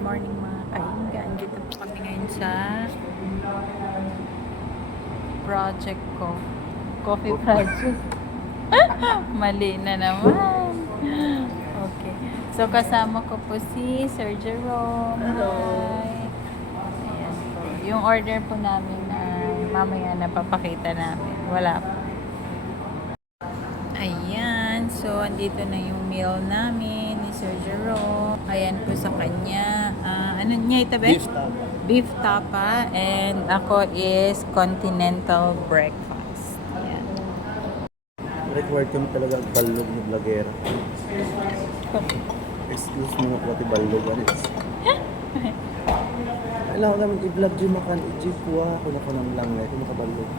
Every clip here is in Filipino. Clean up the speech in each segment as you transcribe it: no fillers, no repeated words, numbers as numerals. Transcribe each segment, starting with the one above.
morning mga kaingga. Andito po kami ngayon sa project ko. Coffee project. Mali na naman. Okay. So, kasama ko po si Sir Jerome. Hello. Hi. Ayan po. Yung order po namin ay mamaya napapakita namin. Wala po. Ayan. So, andito na yung meal namin ni Sir Jerome. Ayan po sa kanya. Ano niya itabi? Beef tapa. Beef tapa. And ako is continental breakfast. Ayan. Required kami talaga ang balog ni vlogera. Excuse mo nga pati balog. Kailangan namin i-vlog yung makan. I-jeep ko ako na ko ng lang na ito makabalog.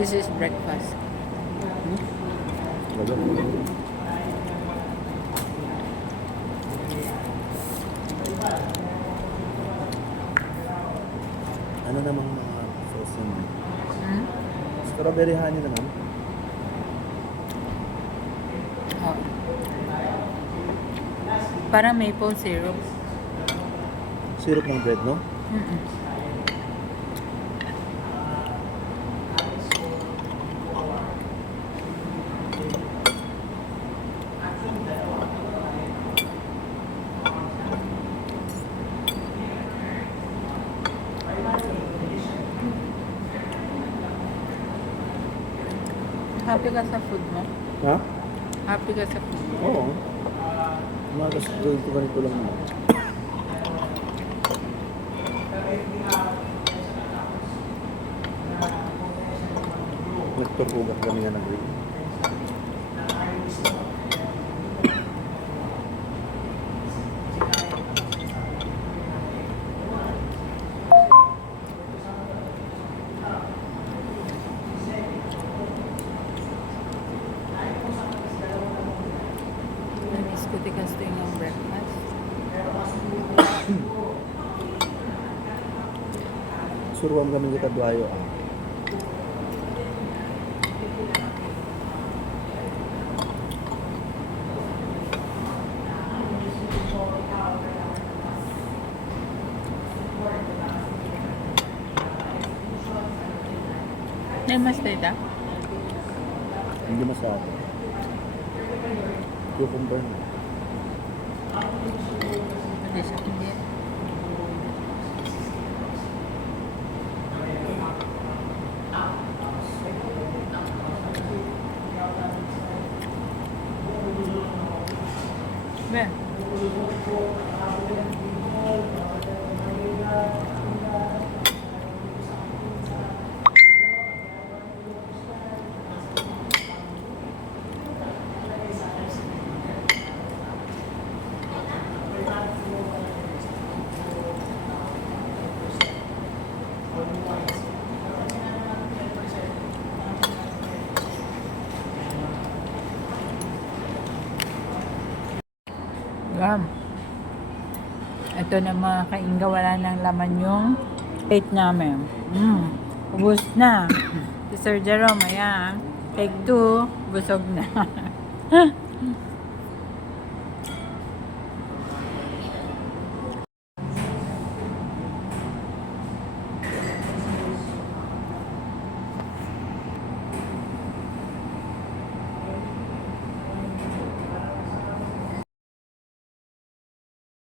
This is breakfast. Ano namang mga sauce naman? Hmm? Strawberry honey naman. Oh. Parang maple syrup. Syrup ng bread, no? Mm-mm. Happy ka sa food mo? Ha? Happy ka sa food mo? Oo. Umagas gawin ko ganito lang naman. Nagturkugat kami nga nag-ring. Namiss ko tikas to yung breakfast. Suruan kami kita duayo. May mas data? Hindi masyado. Cucumber na. Hindi siya. Hindi. Ben. Gam. Ito na mga kaingga, wala nang laman yung plate namin. Ubus na. Si Sir Jerome, ayan. Take 2, busog na.